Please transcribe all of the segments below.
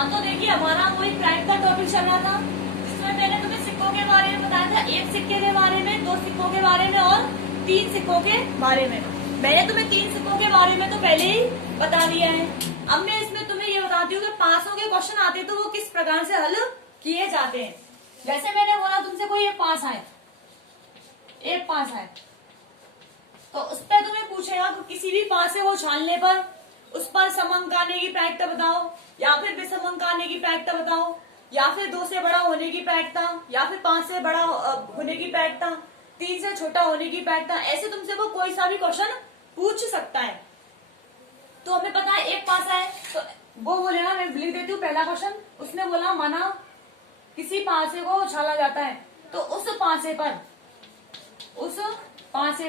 हाँ तो देखिए हमारा वही प्राइड का टॉपिक चल रहा था, जिसमें मैंने तुम्हें सिक्कों के बारे में बताया था, एक सिक्के के बारे में, दो सिक्कों के बारे में और तीन सिक्कों के बारे में। मैंने तुम्हें तीन सिक्कों के बारे में तो पहले ही बता दिया है। अब मैं इसमें तुम्हें ये बताती हूँ कि पासों के क्वेश्चन आते तो वो किस प्रकार से हल किए जाते हैं। जैसे मैंने बोला तुमसे कोई एक पास है, एक पास है, तो उस पर तुम्हें पूछेगा कि किसी भी पासे को उछालने पर उस पर समअंक आने की प्रायिकता बताओ, या फिर विषम अंक आने की प्रायिकता बताओ, या फिर 2 से बड़ा होने की प्रायिकता, या फिर 5 से बड़ा होने की प्रायिकता, 3 से छोटा होने की प्रायिकता। ऐसे तुमसे वो कोई सा भी क्वेश्चन पूछ सकता है। तो हमें पता है एक पासा है, तो वो बोलेगा, मैं लिख देती हूँ पहला क्वेश्चन। उसने बोला माना किसी पासे को उछाला जाता है, तो उस पासे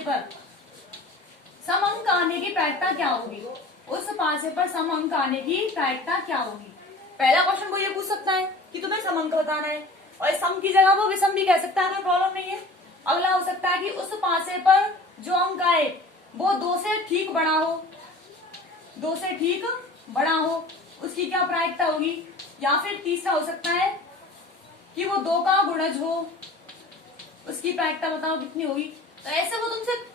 पर समअंक आने की प्रायिकता क्या होगी, उस पासे पर समअंक आने की प्रायिकता क्या होगी। पहला क्वेश्चन वो ये पूछ सकता है कि तुम्हें समअंक बताना है, और सम की जगह वो विषम भी कह सकता है, कोई प्रॉब्लम नहीं है। अगला हो सकता है कि उस पासे पर जो अंक आए वो 2 से ठीक बड़ा हो, 2 से ठीक बड़ा हो, उसकी क्या प्रायिकता होगी। या फिर तीसरा हो सकता है कि वो 2 का गुणज हो, उसकी प्रायिकता बताओ कितनी होगी। तो ऐसे वो तुमसे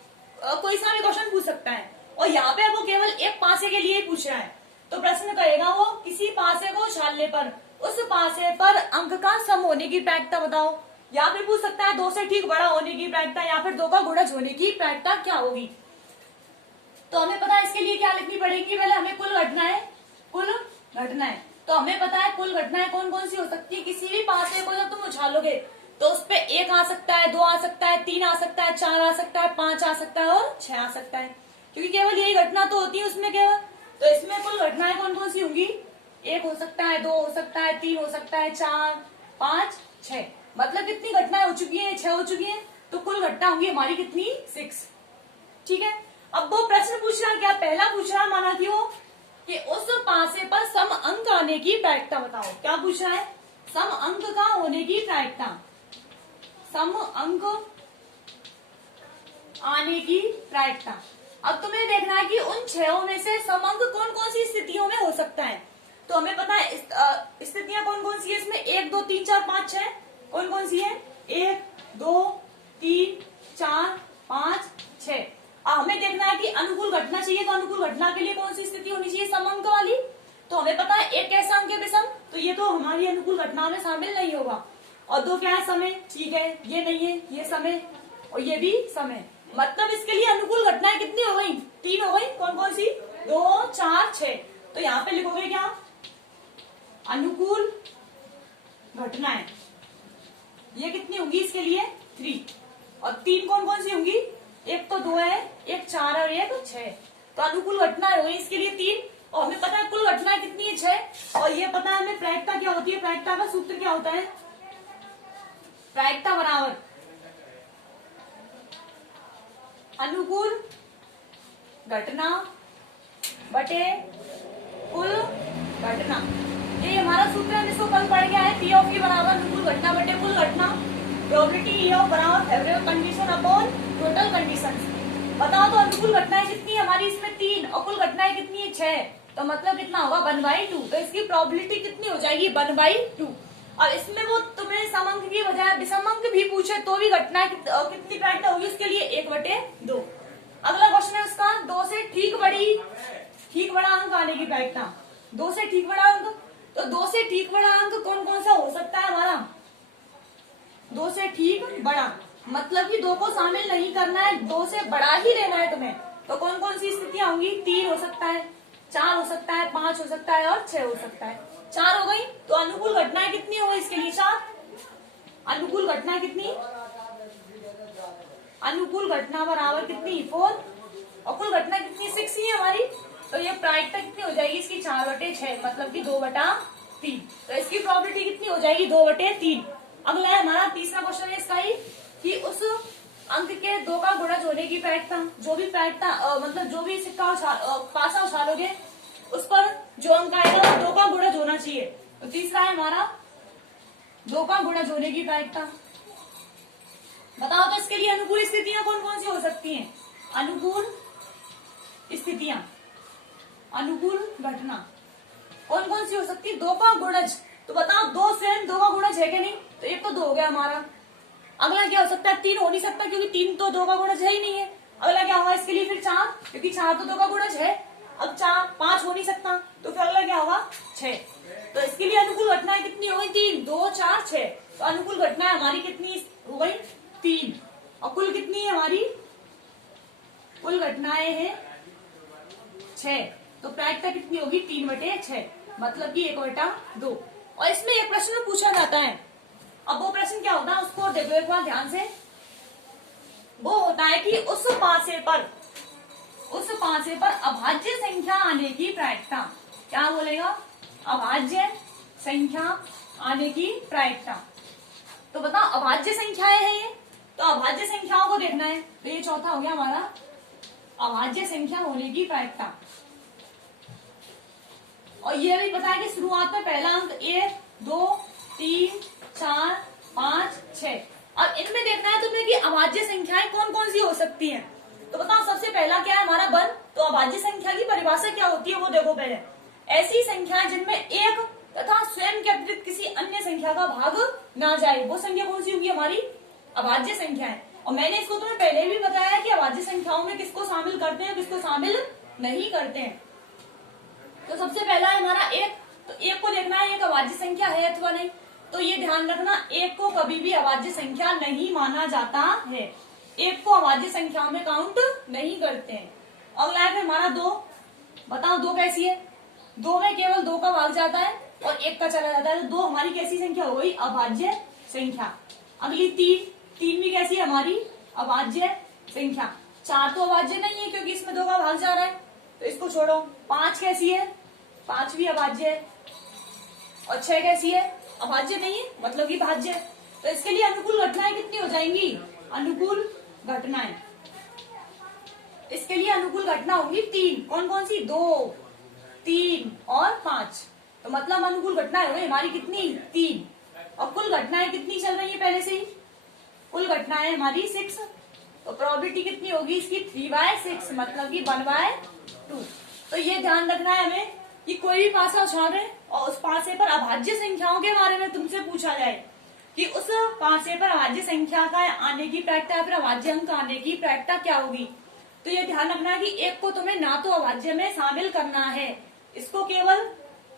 कोई सा भी क्वेश्चन पूछ सकता है, और यहाँ पे वो केवल एक पासे के लिए पूछ रहा है। तो प्रश्न कहेगा वो किसी पासे को उछालने पर उस पासे पर अंक का सम होने की प्रायिकता बताओ, या फिर पूछ सकता है 2 से ठीक बड़ा होने की प्रायिकता, या फिर 2 का गुणज होने की प्रायिकता क्या होगी। तो हमें पता है इसके लिए क्या लिखनी पड़ेगी, पहले हमें कुल घटनाएं। तो हमें पता है कुल घटनाएं कौन कौन सी हो सकती है। किसी भी पासे को जब तुम उछालोगे तो उस पे 1 आ सकता है, 2 आ सकता है, 3 आ सकता है, 4 आ सकता है, 5 आ सकता है और 6 आ सकता है, क्योंकि केवल यही घटना तो होती है उसमें केवल। तो इसमें कुल घटनाएं कौन कौन सी होंगी, 1 हो सकता है, 2 हो सकता है, 3 हो सकता है, 4, 5, 6। मतलब कितनी घटनाएं हो चुकी है, 6 हो चुकी है। तो कुल घटना होंगी हमारी कितनी, 6। ठीक है। अब वो प्रश्न पूछ रहा क्या, पहला पूछ रहा माना कि वो कि उस पासे पर सम अंक आने की प्रायिकता बताओ। क्या पूछ रहा है, सम अंक का होने की प्रायिकता, सम अंक आने की प्रायिकता। अब तुम्हें देखना है कि उन 6 में से सम अंक कौन कौन सी स्थितियों में हो सकता है। तो हमें पता है स्थितियां कौन कौन सी है इसमें, 1, 2, 3, 4, 5, 6 कौन कौन सी है, 1, 2, 3, 4, 5, 6। हमें देखना है कि अनुकूल घटना चाहिए, तो अनुकूल घटना के लिए कौन सी स्थिति होनी चाहिए, समअंक वाली। तो हमें पता है एक कैसा अंक है विषम, तो ये तो हमारी अनुकूल घटना में शामिल नहीं होगा। और 2 क्या है, समय, ठीक है, ये नहीं है, ये समय, और ये भी समय। मतलब इसके लिए अनुकूल घटनाएं कितनी हो गई, 3 हो गई। कौन कौन सी, 2, 4, 6। तो यहाँ पे लिखोगे क्या, अनुकूल घटनाएं, ये कितनी होंगी इसके लिए, 3। और 3 कौन कौन सी होंगी, एक तो 2 है, एक 4 और एक 6। तो अनुकूल घटनाएं हो गई इसके लिए 3। और हमें पता है कुल घटनाएं कितनी है, 6। और ये पता है हमें प्रायिकता क्या होती है, प्रायिकता का सूत्र क्या होता है, प्रायिकता बराबर अनुकूल घटना बटे कुल घटना। ये हमारा सूत्र है, इसको कल पढ़ गया है, पी ऑफ की बराबर अनुकूल घटना बटे कुल घटना, प्रोबेबिलिटी ऑफ बराबर favourable condition upon total conditions. बताओ तो अनुकूल घटनाएं कितनी है हमारी, इसमें 3, और कुल घटनाएं कितनी है, 6। तो मतलब कितना होगा, 1/2। तो इसकी प्रोबेबिलिटी कितनी हो जाएगी, 1/2। और इसमें वो तुम्हें समअंक की बजाय विषमांक भी पूछे तो भी घटनाएं कितनी प्रायिकता होगी, उसके लिए 1/2। अगला क्वेश्चन है उसका, 2 से ठीक बड़ा अंक आने की प्रायिकता, 2 से ठीक बड़ा अंक। तो 2 से ठीक बड़ा अंक कौन कौन सा हो सकता है हमारा, 2 से ठीक बड़ा मतलब कि 2 को शामिल नहीं करना है, 2 से बड़ा ही लेना है तुम्हें। तो कौन कौन सी स्थितियां होंगी, 3 हो सकता है, 4 हो सकता है, 5 हो सकता है और 6 हो सकता है। 4 हो गई। तो अनुकूल घटनाएं कितनी हो गई इसके लिए, 4। अनुकूल घटना कितनी, अनुकूल घटना बराबर कितनी, 4। और कुल घटना कितनी, 6 ही है हमारी। तो ये प्रायिकता कितनी हो जाएगी इसकी, 4/6, मतलब कि 2/3। तो इसकी प्रोबेबिलिटी कितनी हो जाएगी, 2/3। अगला है हमारा तीसरा क्वेश्चन है इसका ही कि उस अंक के 2 का गुणज होने की प्रायिकता, जो भी प्रायिकता मतलब जो भी सिक्का पासा उछालोगे उस पर जो अंक आएगा वो 2 का गुणज होना चाहिए। तो तीसरा है हमारा 2 का गुणज होने की प्रायिकता। बताओ तो इसके लिए अनुकूल स्थितियां कौन कौन सी हो सकती हैं, अनुकूल स्थितियां, अनुकूल घटना। कौन कौन सी हो सकती है? दो का गुणज। तो बताओ दो स्वयं दो का गुणज है कि नहीं? तो एक तो दो हो गया हमारा। अगला क्या हो सकता है? तीन हो नहीं सकता क्योंकि तीन तो दो का गुणज है ही नहीं है। अगला क्या होगा इसके लिए? फिर चार, क्योंकि चार तो दो का गुणज है। अब चार, पांच हो नहीं सकता, तो फिर अगला क्या होगा? छह। तो इसके लिए अनुकूल घटनाएं कितनी हो गई? तीन, दो, चार, छह। तो अनुकूल घटनाएं हमारी कितनी हो गई? तीन। और कुल कितनी है हमारी? कुल घटनाएं हैं छह। तो प्रायिकता कितनी होगी? 3/6, मतलब कि 1/2। और इसमें एक प्रश्न पूछा जाता है। अब वो प्रश्न क्या होता है उसको देखो एक बार ध्यान से। वो होता है कि उस पासे पर अभाज्य संख्या आने की प्रायिकता। क्या बोलेगा? अभाज्य संख्या आने की प्रायिकता। तो बताओ अभाज्य संख्याएं हैं ये, तो अभाज्य संख्याओं को देखना है। तो ये चौथा हो गया हमारा अभाज्य संख्या होने की प्रायिकता। और ये भी पता है कि शुरुआत में पहला अंक 1, 2, 3, 4, 5, 6। अब इनमें देखना है तुम्हें कि अभाज्य संख्याएं कौन कौन सी हो सकती हैं। तो बताओ सबसे पहला क्या है हमारा? वन। तो अभाज्य संख्या की परिभाषा क्या होती है वो देखो पहले। ऐसी संख्या जिनमें एक तथा स्वयं के अतिरिक्त किसी अन्य संख्या का भाग ना जाए, वो संख्या कौन सी होगी? हमारी अभाज्य संख्या है। और मैंने इसको तुम्हें पहले भी बताया कि अभाज्य संख्याओं में किसको शामिल करते हैं, किसको शामिल नहीं करते हैं। तो सबसे पहला है हमारा एक। तो एक को देखना है एक अभाज्य संख्या है अथवा नहीं। तो ये ध्यान रखना, एक को कभी भी अभाज्य संख्या नहीं माना जाता है। एक को अभाज्य संख्याओं में काउंट नहीं करते हैं। अगला है हमारा दो। बताओ दो कैसी है? दो में केवल दो का भाग जाता है और एक का चला जाता है। तो दो हमारी कैसी संख्या हो गई? अभाज्य संख्या। अगली तीन। तीन भी कैसी है हमारी? अभाज्य संख्या। चार तो अभाज्य नहीं है क्योंकि इसमें दो का भाग जा रहा है, तो इसको छोड़ो। पांच कैसी है? पांच भी अभाज्य है। और छह कैसी है? अभाज्य नहीं है, मतलब कि भाज्य। तो इसके लिए अनुकूल घटनाएं कितनी हो जाएंगी? अनुकूल घटनाएं, इसके लिए अनुकूल घटना होगी तीन। कौन कौन सी? दो, तीन और पांच। तो मतलब अनुकूल घटनाएं हो गई हमारी कितनी? तीन। और कुल घटनाएं कितनी चल रही है पहले से ही? कुल घटनाएं हमारी 6। तो प्रोबेबिलिटी कितनी होगी इसकी? 3/6, मतलब कि 1/2। तो ये ध्यान रखना है हमें कि कोई भी पासा उछाल रहे और उस पासे पर अभाज्य संख्याओं के बारे में तुमसे पूछा जाए कि उस पासे पर अभाज्य संख्या का आने की प्रायिकता या फिर अभाज्य अंक आने की प्रायिकता क्या होगी। तो ये ध्यान रखना है कि एक को तुम्हें ना तो अभाज्य में शामिल करना है, इसको केवल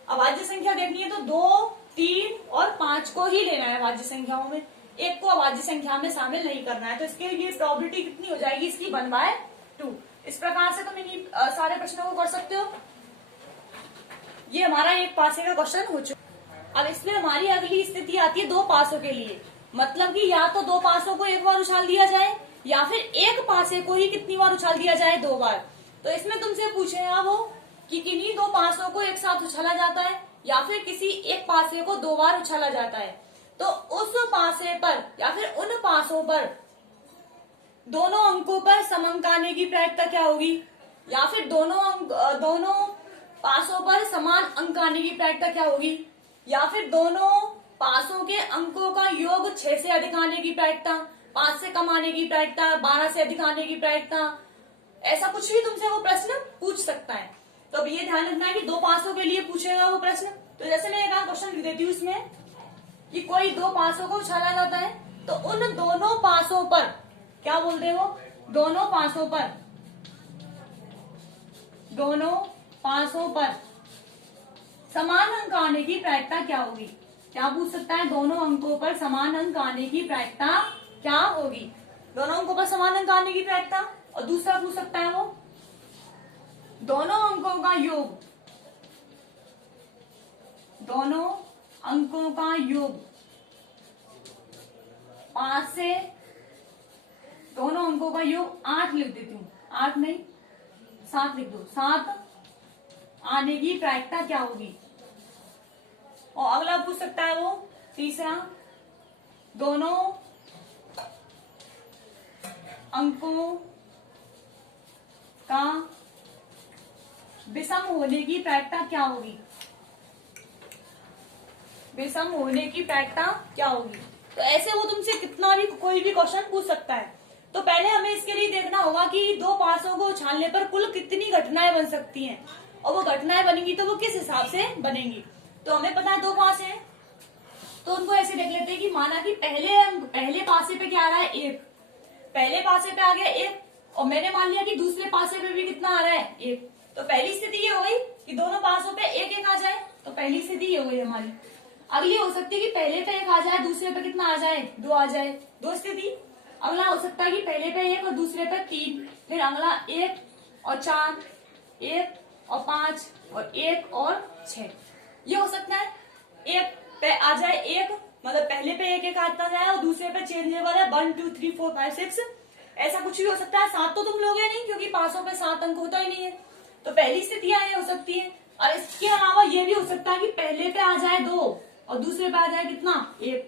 अभाज्य संख्या देखनी है तो 2, 3 और 5 को ही लेना है अभाज्य संख्याओं में। एक को अभाज्य संख्या में शामिल नहीं करना है। तो इसके लिए प्रोबेबिलिटी कितनी हो जाएगी इसकी? 1/2। इस प्रकार से तुम इन सारे प्रश्नों को कर सकते हो। ये हमारा एक पासे का क्वेश्चन हो चुका। अब इसमें हमारी अगली स्थिति आती है दो पासों के लिए। मतलब कि या तो दो पासों को एक बार उछाल दिया जाए या फिर एक पासे को ही कितनी बार उछाल दिया जाए? 2 बार। तो इसमें तुमसे पूछेगा वो कि किन्हीं दो पासों को एक साथ उछाला जाता है या फिर किसी एक पासे को 2 बार उछाला जाता है। तो उस पासे पर या फिर उन पासों पर दोनों अंकों पर समअंक आने की प्रायिकता क्या होगी? या फिर दोनों पासों पर समान अंक आने की प्रायिकता क्या होगी? या फिर दोनों पासों के अंकों का योग 6 से अधिक आने की प्रायिकता, 5 से कम आने की प्रायिकता, 12 से अधिक आने की प्रायिकता। ऐसा कुछ भी तुमसे वो प्रश्न पूछ सकता है। तो अब ये ध्यान रखना है कि दो पासों के लिए पूछेगा वो प्रश्न। तो जैसे मैं एक क्वेश्चन लिख देती हूँ इसमें कि कोई दो पासों को उछाला जाता है तो उन दोनों पासों पर क्या बोलते हैं वो? दोनों पासों पर समान अंक आने की प्रायिकता क्या होगी? क्या पूछ सकता है? दोनों अंकों पर समान अंक आने की प्रायिकता क्या होगी? दोनों अंकों पर समान अंक आने की प्रायिकता। और दूसरा पूछ सकता है वो दोनों अंकों का योग, दोनों अंकों का योग 5 से, दोनों अंकों का योग 8 लिख देती हूँ, 8 नहीं 7 लिख दो, 7 आने की प्रायिकता क्या होगी? और अगला पूछ सकता है वो तीसरा, दोनों अंकों का विषम होने की प्रायिकता क्या होगी? विषम होने की प्रायिकता क्या होगी? तो ऐसे वो तुमसे कितना भी कोई भी क्वेश्चन पूछ सकता है। तो पहले हमें इसके लिए देखना होगा कि दो पासों को उछालने पर कुल कितनी घटनाएं बन सकती हैं। और वो घटनाएं बनेंगी तो वो किस हिसाब से बनेंगी। तो हमें पता है 2 पासे हैं, तो उनको ऐसे देख लेते हैं कि माना कि पहले पासे पे क्या आ रहा है 1, पहले पासे पे आ गया 1, और मैंने मान लिया कि दूसरे पासे पे भी कितना आ रहा है 1। तो पहली स्थिति ये हो गई कि दोनों पासों पे 1 1 आ जाए, तो पहली स्थिति ये हो गई हमारी। अगली हो सकती है कि पहले पे 1 आ जाए, दूसरे पे कितना आ जाए 2 आ जाए, 2 स्थिति। अगला हो सकता है कि पहले पे 1 और दूसरे पे 3, फिर अगला 1 और 4, 1 और 5 और 1 और 6, ये हो सकता है। एक पे आ जाए 1, मतलब पहले पे 1 1 आता जाए और दूसरे पे चेंजेबल है 1 2 3 4 5 6, ऐसा कुछ भी हो सकता है। 7 तो तुम लोगे नहीं क्योंकि पासों पे 7 अंक होता ही नहीं है, तो पहली स्थितियां ये हो सकती है। और इसके अलावा ये भी हो सकता है कि पहले पे आ जाए 2 और दूसरे पे आ जाए कितना 1,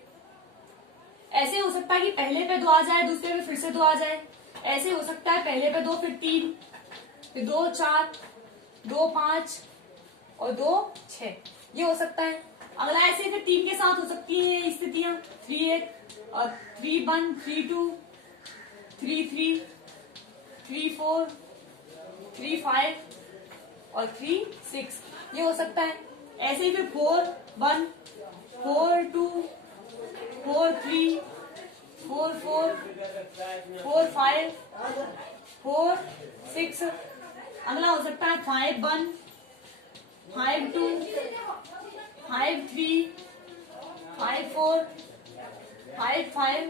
ऐसे हो सकता है कि पहले पे 2 आ जाए, दूसरे पे फिर से 2 आ जाए, ऐसे हो सकता है पहले पे 2 फिर 3 फिर 2 4 2 5 और 2 6, ये हो सकता है। अगला ऐसे फिर 3 के साथ हो सकती है स्थितियां, 3 1 और 3 1 3 2 3 3 3 4 3 5 और 3 6, ये हो सकता है। ऐसे ही फिर 4 1 4 2 4 3 4 4 4 5 4 6, अगला हो सकता है 5 1 5 2 5 3 5 4 5 5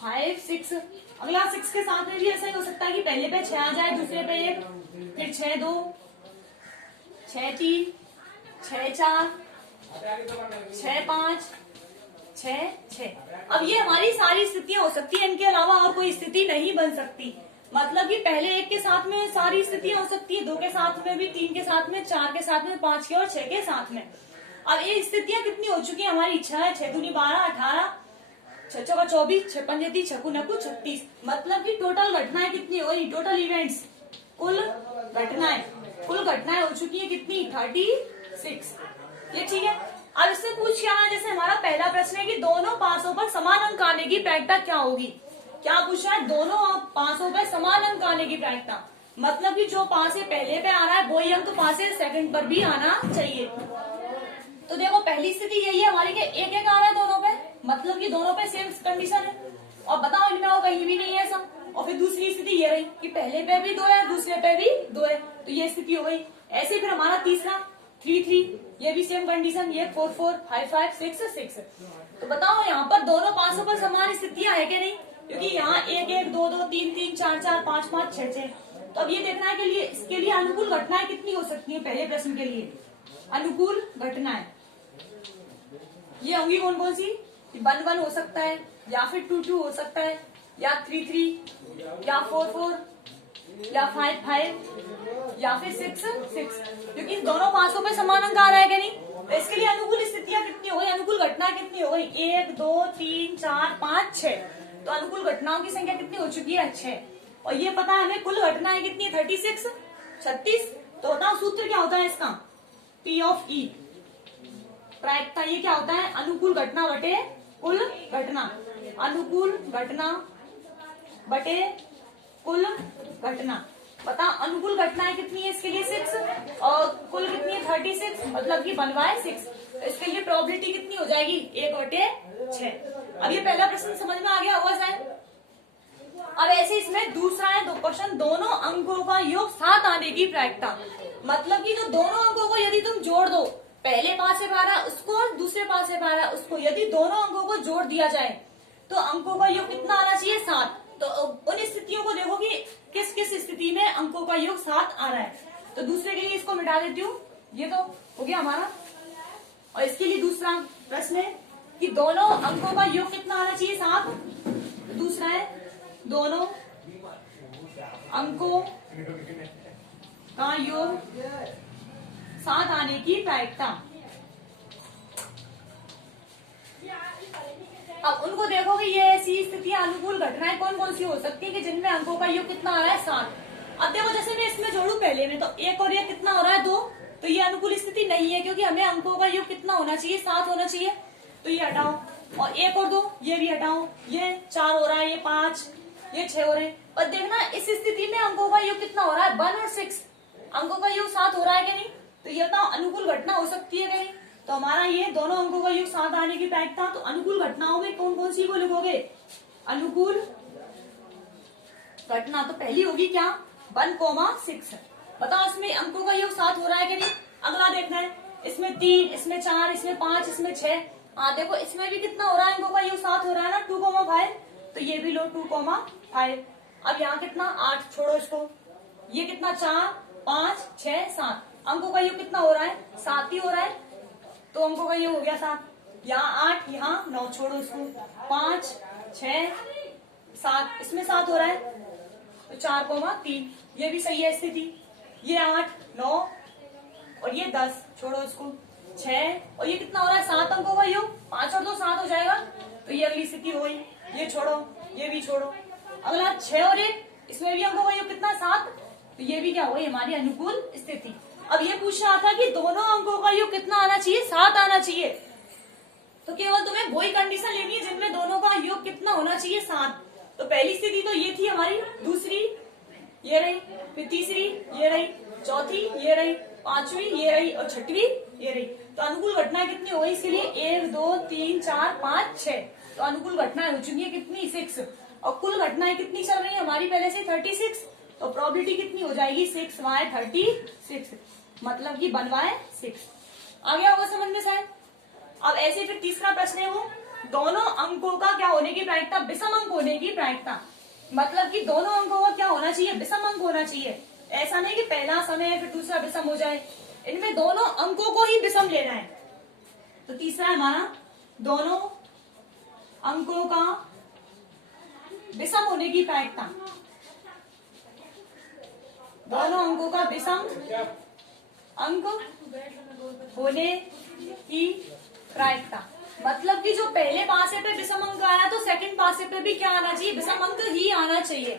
5 6, अगला 6 के साथ में भी ऐसा ही हो सकता है कि पहले पे 6 आ जाए, दूसरे पे 1, फिर 6 2 6 3 6 4 6 5 6 6। अब ये हमारी सारी स्थितियां हो सकती है, इनके अलावा और कोई स्थिति नहीं बन सकती। मतलब कि पहले 1 के साथ में सारी स्थितियां हो सकती है, 2 के साथ में भी, 3 के साथ में, 4 के साथ में, 5 के और 6 के साथ में। अब ये स्थितियां कितनी हो चुकी है हमारी, 6 6 दूनी 12 18 6 चौका 24 6 पंजे 30 6 9 36, मतलब कि टोटल घटनाएं कितनी हो गई, टोटल इवेंट्स, कुल घटनाएं हो चुकी है कितनी 36, ये ठीक है। अब इससे पूछ क्या है, जैसे हमारा पहला प्रश्न है कि दोनों पासों पर समान अंक आने की प्रायिकता क्या होगी। क्या पूछा है, दोनों पासों पर समान अंक आने की प्रायिकता, मतलब कि जो पास है पहले पे आ रहा है वही अंक पास है सेकंड पर भी आना चाहिए। तो देखो पहली स्थिति यही है हमारी कि 1 1 आ रहा है दोनों पे, मतलब कि दोनों पे सेम कंडीशन है, और बताओ इनमें और कहीं भी नहीं है ऐसा। और फिर दूसरी स्थिति ये रही कि पहले पे भी 2 है, दूसरे पे भी 2 है, तो ये स्थिति हो गई। ऐसे फिर हमारा तीसरा 3 3, ये भी सेम कंडीशन, ये 4 4 5 5 6 6। तो बताओ यहाँ पर दोनों पासों पर समान स्थितियां है कि नहीं, क्योंकि यहाँ 1 1 2 2 3 3 4 4 5 5 6 6। तो अब ये देखना है कि इसके लिए अनुकूल घटनाएं कितनी हो सकती है। पहले प्रश्न के लिए अनुकूल घटनाएं ये होंगी कौन कौन सी, 1 1 हो सकता है, या फिर 2 2 हो सकता है, या 3 3, या 4 4, या 5 5, या फिर 6 6, क्योंकि दोनों पासों पे समान अंक आ रहा है कि नहीं। तो इसके लिए अनुकूल स्थितियां कितनी हो गई, अनुकूल घटनाएं कितनी हो गई, 1 2 3 4 5 6। तो अनुकूल घटनाओं की संख्या कितनी हो चुकी है 6, और ये पता है हमें कुल घटनाएं कितनी है 36 36। तो बताओ सूत्र क्या होता है इसका, P ऑफ E, प्रायिकता ये क्या होता है, अनुकूल घटना बटे कुल घटना, अनुकूल घटना बटे कुल घटना। बता अनुकूल घटनाएं कितनी है इसके लिए 6, और कुल कितनी है 36, मतलब कि 1/6। तो इसके लिए प्रोबेबिलिटी कितनी हो जाएगी 1/6। अब ये पहला प्रश्न समझ में आ गया होगा शायद। अब ऐसे इसमें दूसरा है दो क्वेश्चन, दोनों अंकों का योग 7 आने की प्रायिकता, मतलब कि जो दोनों अंकों को यदि तुम जोड़ दो, पहले पास से 12 उसको और दूसरे पास से 12 उसको, यदि दोनों अंकों को जोड़ दिया जाए तो अंकों का योग कितना आना चाहिए 7। तो उन स्थितियों को देखो कि किस किस स्थिति में अंकों का योग 7 आ रहा है। तो दूसरे के लिए इसको मिटा देती हूँ, ये तो हो गया हमारा। और इसके लिए दूसरा प्रश्न है कि दोनों अंकों का योग कितना आना चाहिए 7। दूसरा है दोनों अंकों का योग 7 आने की प्रायिकता। अब उनको देखो कि ये ऐसी स्थितियां अनुकूल घटनाएं कौन कौन सी हो सकती है कि जिनमें अंकों का योग कितना आ रहा है 7। अब देखो जैसे मैं इसमें जोड़ू पहले में, तो 1 और 1 कितना हो रहा है 2, तो ये अनुकूल स्थिति नहीं है, क्योंकि हमें अंकों का योग कितना होना चाहिए 7 होना चाहिए। तो ये हटाओ, और 1 और 2 ये भी हटाओ, ये 4 हो रहा है, ये 5, ये 6 हो रहे हैं। और देखना इस स्थिति में अंकों का योग कितना हो रहा है 1 और 6, अंकों का योग 7 हो रहा है कि नहीं, तो ये बताओ अनुकूल घटना हो सकती है कहीं। तो हमारा ये दोनों अंकों का योग 7 आने की प्रायिकता, तो अनुकूल घटनाओं में कौन कौन सी को लिखोगे, अनुकूल घटना तो पहली होगी क्या 1,6। बताओ इसमें अंकों का योग 7 हो रहा है कि नहीं। अगला देखना है, इसमें 3, इसमें 4, इसमें 5, इसमें 6। हाँ देखो इसमें भी कितना हो रहा है, अंकों का योग 7 हो रहा है ना 2,5, तो ये भी लो 2,5। अब यहाँ कितना 8, छोड़ो इसको, ये कितना 4, 5, 6, 7, अंकों का योग कितना हो रहा है 7 ही हो रहा है, तो अंकों का योग हो गया 7। यहाँ 8, यहाँ 9, छोड़ो इसको, 5, 6, 7, इसमें 7 हो रहा है, तो 4,3, ये भी सही है स्थिति। ये 8, 9 और ये 10, छोड़ो इसको, 6 और ये कितना हो रहा है 7 अंकों का योग, 5 और 2 7 हो जाएगा, तो ये अगली स्थिति हो गई। ये छोड़ो, ये भी छोड़ो। अगला 6 और 1, इसमें भी अंकों का योग कितना 7, तो ये भी क्या हो गई हमारी अनुकूल स्थिति। अब ये पूछ रहा था कि दोनों अंकों का योग कितना आना चाहिए, 7 आना चाहिए, तो केवल तुम्हें वही कंडीशन लेनी है जिनमें दोनों का योग कितना होना चाहिए 7। तो पहली स्थिति तो ये थी हमारी, दूसरी ये रही, फिर तीसरी ये रही, चौथी ये रही, पांचवी ये रही और छठवीं ये रही। तो अनुकूल घटनाएं कितनी हो गई, इसलिए 1, 2, 3, 4, 5, 6, तो अनुकूल घटनाएं हो चुकी है कितनी 6। और कुल घटनाएं कितनी चल रही है हमारी पहले से 36, तो प्रोबेबिलिटी कितनी हो जाएगी 6/36, मतलब कि 1/6। आ गया होगा समझ में शायद। अब ऐसे फिर तीसरा प्रश्न है वो, दोनों अंकों का क्या होने की प्रायिकता, विषम अंक होने की प्रायिकता, मतलब कि दोनों अंकों का क्या होना चाहिए, विषम अंक होना चाहिए। ऐसा नहीं कि पहला सम है फिर दूसरा विषम हो जाए, इनमें दोनों अंकों को ही विषम लेना है। तो तीसरा है हमारा, दोनों अंकों का विषम होने की प्रायिकता, दोनों अंकों का विषम अंक होने की प्रायिकता, मतलब कि जो पहले पासे पे विषम अंक आया तो सेकंड पासे पे भी क्या आना चाहिए, विषम अंक ही आना चाहिए।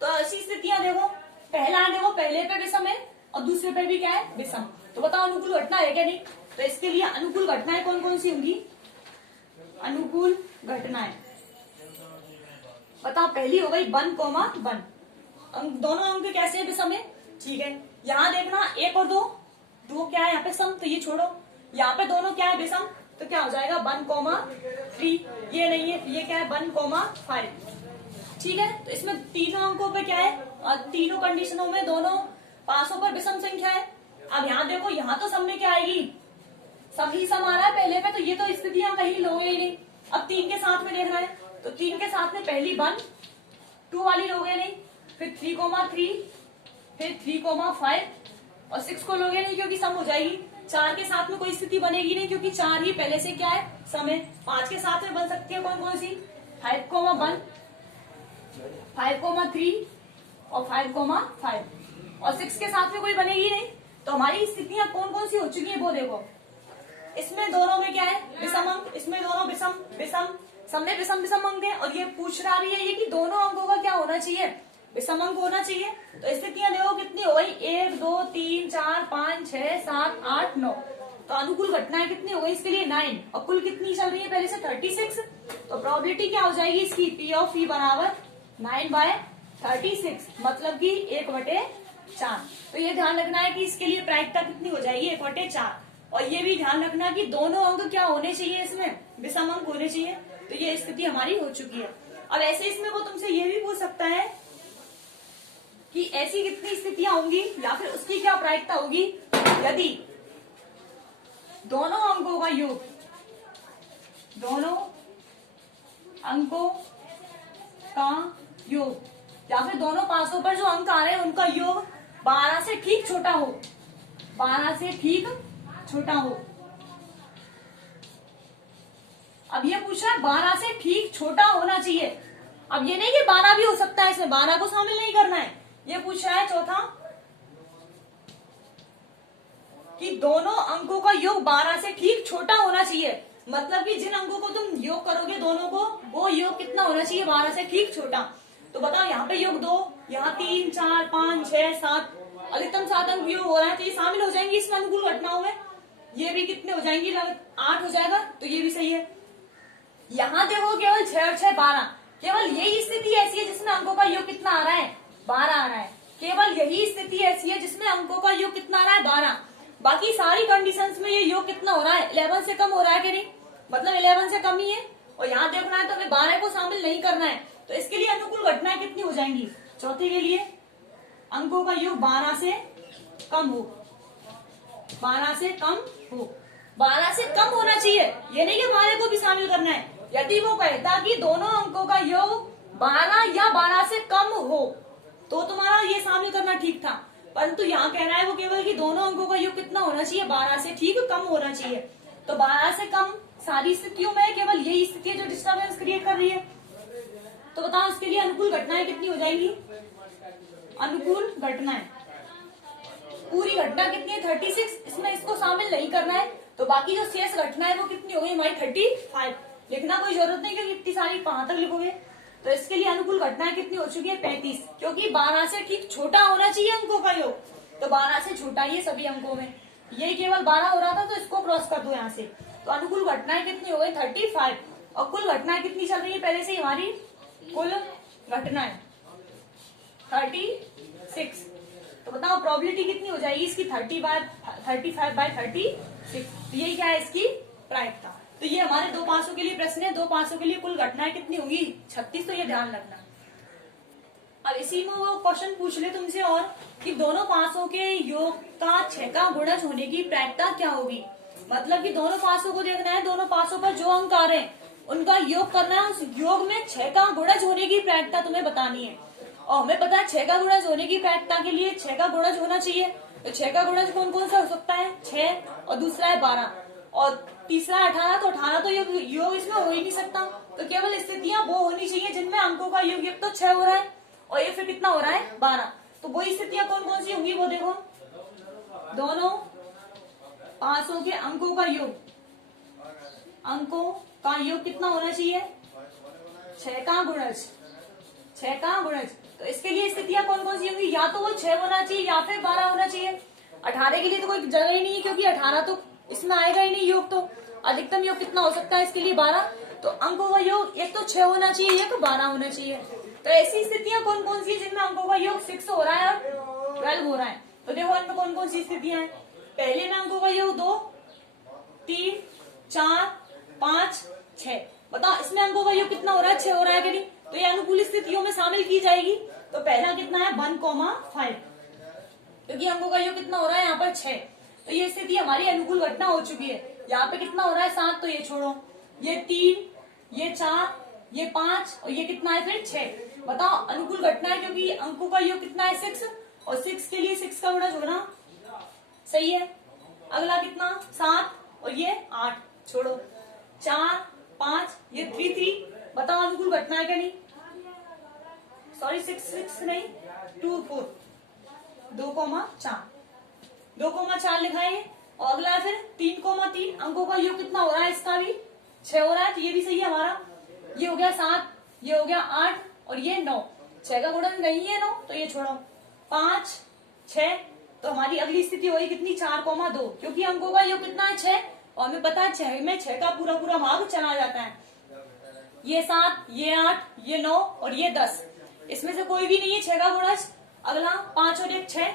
तो ऐसी स्थितियां देखो, पहला देखो पहले पे विषम है और दूसरे पे भी क्या है विषम, तो बताओ अनुकूल घटना है क्या नहीं। तो इसके लिए अनुकूल घटनाएं कौन कौन सी होंगी, अनुकूल घटनाएं बताओ, पहली हो गई 1,1, दोनों अंक कैसे है विषम है, ठीक है। यहाँ देखना 1 और 2 क्या है यहाँ पे सम, तो ये छोड़ो, यहाँ पे दोनों क्या है विषम, तो क्या हो जाएगा 1,3, ये नहीं है, ये क्या है 1,5, ठीक है। तो इसमें तीनों अंकों पे क्या है, और तीनों कंडीशनों में दोनों पासों पर विषम संख्या है। अब यहाँ देखो, यहाँ तो सम में क्या आएगी, सम ही सम आ रहा है पहले पे, तो ये तो स्थितियां कहीं लोगे ही नहीं। अब 3 के साथ में देखना है, तो 3 के साथ में पहली 1, 2 वाली लोगे नहीं, फिर 3,3, फिर 3,5 और 6 को लोगे नहीं क्योंकि सम हो जाएगी। 4 के साथ में कोई स्थिति बनेगी नहीं क्योंकि 4 ही पहले से क्या है सम है। 5 के साथ में बन सकती है कौन कौन सी, 5,1, 5,3 और 5,5, और 6 के साथ में कोई बनेगी नहीं। तो हमारी स्थितियां कौन कौन सी हो चुकी है वो देखो, इसमें दोनों में क्या है विषम अंक, इसमें दोनों विषम विषम, सब में विषम विषम अंक है, और ये पूछ रहा भी है ये कि दोनों अंकों का क्या होना चाहिए, विषम अंक होना चाहिए। तो स्थितियां देखो कितनी हो गई, 1, 2, 3, 4, 5, 6, 7, 8, 9, तो अनुकूल घटनाएं कितनी हो गई इसके लिए 9, और कुल कितनी चल रही है पहले से 36, तो प्रोबेबिलिटी क्या हो जाएगी इसकी, P बराबर 9/36, मतलब कि 1/4। तो ये ध्यान रखना है कि इसके लिए प्रायिकता कितनी हो जाएगी 1/4, और ये भी ध्यान रखना कि दोनों अंक क्या होने चाहिए, इसमें विषम अंक होने चाहिए। तो ये स्थिति हमारी हो चुकी है। अब ऐसे इसमें वो तुमसे ये भी पूछ सकता है कि ऐसी कितनी स्थितियां होंगी या फिर उसकी क्या प्रायिकता होगी यदि दोनों अंकों का योग, दोनों अंकों का योग या फिर दोनों पासों पर जो अंक आ रहे हैं उनका योग 12 से ठीक छोटा हो, 12 से ठीक छोटा हो। अब ये पूछ रहा है 12 से ठीक छोटा होना चाहिए। अब ये नहीं कि 12 भी हो सकता है, इसमें 12 को शामिल नहीं करना है। ये पूछ रहा है चौथा कि दोनों अंकों का योग 12 से ठीक छोटा होना चाहिए, मतलब कि जिन अंकों को तुम योग करोगे दोनों को, वो योग कितना होना चाहिए 12 से ठीक छोटा। तो बताओ यहाँ पे योग 2, यहाँ 3, 4, 5, 6, 7, अधिकतम 7 अंक योग हो रहा है, तो ये शामिल हो जाएंगी इसमें अनुकूल घटनाओं में। ये भी कितने हो जाएंगी, 8 हो जाएगा, तो ये भी सही है। यहाँ देखो केवल 6 और 6 12, केवल यही स्थिति ऐसी है जिसमें अंकों का योग कितना आ रहा है 12 आ रहा है, केवल यही स्थिति ऐसी है जिसमें अंकों का योग कितना आ रहा है 12। बाकी सारी कंडीशंस में ये योग कितना हो रहा है 11 से कम हो रहा है कि नहीं, मतलब 11 से कम ही है। और यहाँ देखना है तो हमें 12 को शामिल नहीं करना है, तो इसके लिए अनुकूल घटनाएं कितनी हो जाएंगी, चौथे के लिए अंकों का योग 12 से कम हो, 12 से कम हो, 12 से कम होना चाहिए, ये नहीं कि 12 को भी शामिल करना है। यदि वो कहता कि दोनों अंकों का योग 12 या 12 से कम हो तो तुम्हारा ये शामिल करना ठीक था, परंतु यहाँ कह रहा है वो केवल कि दोनों अंकों का योग कितना होना चाहिए 12 से ठीक कम होना चाहिए। तो 12 से कम सारी स्थितियों में केवल यही स्थिति है जो डिस्टर्बेंस क्रिएट कर रही है। तो बताओ इसके लिए अनुकूल घटनाएं कितनी हो जाएंगी, अनुकूल घटनाएं पूरी घटना कितनी है 36, इसमें इसको शामिल नहीं करना है, तो बाकी जो शेष घटना है वो कितनी हो गई हमारी 35। लिखना कोई जरूरत नहीं क्योंकि इतनी सारी कहां तक लिखोगे। तो इसके लिए अनुकूल घटनाएं कितनी हो चुकी है 35, क्योंकि 12 से ठीक छोटा होना चाहिए अंकों का योग, तो 12 से छोटा ही है सभी अंकों में, ये केवल 12 हो रहा था तो इसको क्रॉस कर दो यहाँ से। तो अनुकूल घटनाएं कितनी हो गई 35, और कुल घटनाएं कितनी चल रही है पहले से हमारी, कुल घटनाएं 36। तो बताओ प्रोबेबिलिटी कितनी हो जाएगी इसकी 35/36, तो यही क्या है इसकी प्रायिकता। तो ये हमारे 2 पासों के लिए प्रश्न है, 2 पासों के लिए कुल घटनाएं कितनी होंगी 36, तो ये ध्यान रखना। अब इसी में वो क्वेश्चन पूछ ले तुमसे और कि दोनों पासों के योग का 6 का गुणज होने की प्रायिकता क्या होगी, मतलब कि दोनों पासों को देखना है, दोनों पासों पर जो अंक आ रहे हैं उनका योग करना है, उस योग में 6 का गुणज होने की प्रायिकता तुम्हें बतानी है। और हमें पता है 6 का गुणज होने की प्रायिकता के लिए 6 का गुणज होना चाहिए, तो 6 का गुणज कौन कौन सा हो सकता है 6, और दूसरा है 12, और तीसरा 18, तो 18 तो योग इसमें हो ही नहीं सकता। तो केवल स्थितियां वो होनी चाहिए जिनमें अंकों का योग तो 6 हो रहा है और ये फिर कितना हो रहा है 12, तो वही स्थितियां कौन कौन सी होंगी वो देखो, दोनों पासों के अंकों का योग, अंकों का योग कितना होना चाहिए 6 का गुणज, 6 का गुणज। तो इसके लिए स्थितियां कौन कौन सी होंगी, या तो वो 6 होना चाहिए या फिर 12 होना चाहिए। 18 के लिए तो कोई जगह ही नहीं है क्योंकि 18 तो इसमें आएगा ही नहीं योग, तो अधिकतम योग कितना हो सकता है इसके लिए 12, तो अंकों का योग एक तो 6 होना चाहिए एक 12 होना चाहिए। तो ऐसी स्थितियां कौन कौन सी जिनमें अंकों का योग 6 हो रहा है और 12 हो रहा है, तो देखो इनमें कौन कौन सी स्थितियां हैं। पहले में अंकों का योग 2, 3, 4, 5, 6, बताओ इसमें अंकों का योग कितना हो रहा है 6 हो रहा है कि नहीं, तो ये अनुकूल स्थितियों में शामिल की जाएगी। तो पहला कितना है 1,5, क्योंकि अंकों का योग कितना हो रहा है यहाँ पर 6, तो ये स्थिति हमारी अनुकूल घटना हो चुकी है। यहाँ पे कितना हो रहा है 7, तो ये छोड़ो, ये 3, ये 4, ये 5 और ये कितना है फिर 6, बताओ अनुकूल घटना है क्योंकि अंकों का योग कितना है 6, और 6 के लिए 6 का गुणज होना सही है। अगला कितना 7 और ये 8, छोड़ो 4, 5, ये 3, बताओ अनुकूल घटना है क्या नहीं, सॉरी 6 नहीं 2, 4, 2,4, 2,4 लिखाएंगे। और अगला है फिर 3,3, अंकों का योग कितना हो रहा है इसका भी 6 हो रहा है, तो ये भी सही है हमारा। ये हो गया 7, ये हो गया 8 और ये 9, 6 का गुणन नहीं है 9, तो ये छोड़ो 5, 6, तो हमारी अगली स्थिति होगी कितनी 4,2, क्योंकि अंकों का योग कितना है 6 और हमें पता है 6 में 6 का पूरा पूरा भाग चला जाता है। ये 7, ये 8, ये 9 और ये 10, इसमें से कोई भी नहीं है 6 का गुणज। अगला 5 और 1 6,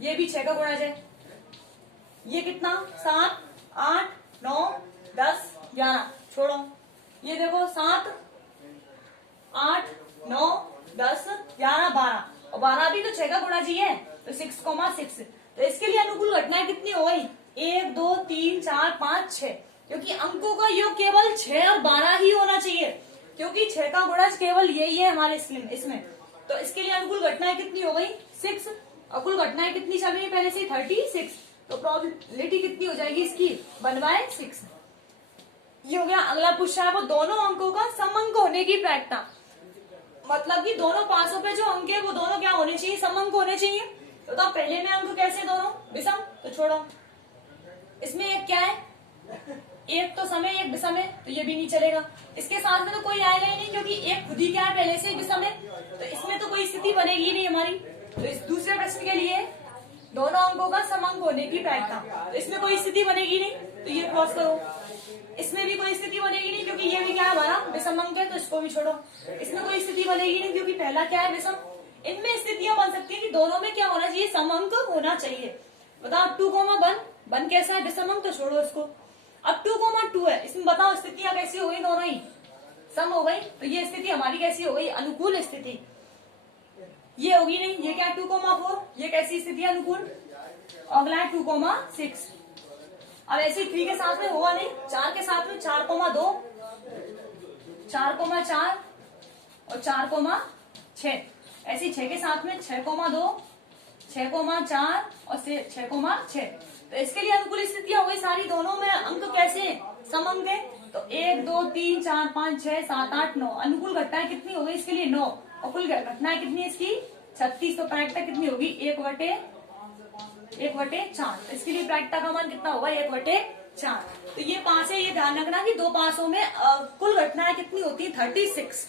ये भी 6 का गुणज है। ये कितना 7, 8, 9, 10, 11, छोड़ो, ये देखो 7, 8, 9, 10, 11, 12 और 12 भी तो 6 का गुणज ही है, तो 6,6। तो इसके लिए अनुकूल घटनाएं कितनी हो गई 1, 2, 3, 4, 5, 6, क्योंकि अंकों का योग केवल 6 और 12 ही होना चाहिए, क्योंकि 6 का गुणज केवल यही है हमारे इसमें। तो इसके लिए अनुकूल घटनाएं कितनी हो गई 6, और कुल घटनाएं कितनी चल रही है पहले से 36, तो प्रोबेबिलिटी कितनी हो जाएगी इसकी 1/6। ये हो गया। अगला पूछा है वो दोनों अंकों का समअंक होने की प्रायिकता, मतलब कि दोनों पासों पे जो अंक है वो दोनों क्या होने चाहिए समअंक होने चाहिए। तो पहले में अंक कैसे दोनों विषम, तो छोड़ो, इसमें एक क्या है एक तो समय एक विषम है, तो ये भी नहीं चलेगा। इसके साथ में तो कोई आएगा ही नहीं क्योंकि एक खुद ही क्या है पहले से विषम है, तो इसमें तो कोई स्थिति बनेगी ही नहीं हमारी। तो इस दूसरे प्रश्न के लिए दोनों अंकों का समअंक होने की प्रायिकता, तो इसमें कोई स्थिति बनेगी नहीं, तो ये क्रॉस करो। इसमें भी कोई स्थिति बनेगी नहीं क्योंकि ये भी क्या है हमारा विषम अंक है, तो इसको भी छोड़ो। इसमें कोई स्थिति बनेगी नहीं क्योंकि पहला क्या है विषम, इनमें स्थितियां बन सकती है कि दोनों में क्या होना चाहिए, समअंक होना चाहिए। बताओ 2,1 1 कैसा है, विषम अंक, तो छोड़ो इसको। अब 2,2 है, इसमें बताओ स्थितियां कैसी हो गई, दोनों ही सम हो गई। तो ये स्थिति हमारी कैसी हो गई, अनुकूल स्थिति। ये होगी नहीं, ये क्या है 2,4, ये कैसी स्थिति है, अनुकूल। अगला है 2,6। अब ऐसे 3 के साथ में होगा नहीं, 4 के साथ में 4,2, 4,4 और 4,6। ऐसी 6 के साथ में 6,2, 6,4 और 6,6। तो इसके लिए अनुकूल स्थितियां हो गई सारी, दोनों में अंक कैसे समअंक है। तो 1 2 3 4 5 6 7 8 9 अनुकूल घटनाएं कितनी हो गई इसके लिए 9, और कुल घटनाएं कितनी है इसकी 36। तो प्रायिकता कितनी होगी 1/4। इसके लिए प्रायिकता का मान कितना होगा 1/4। तो ये 5 है, ये ध्यान रखना कि 2 पासों में कुल घटनाएं कितनी होती है 36।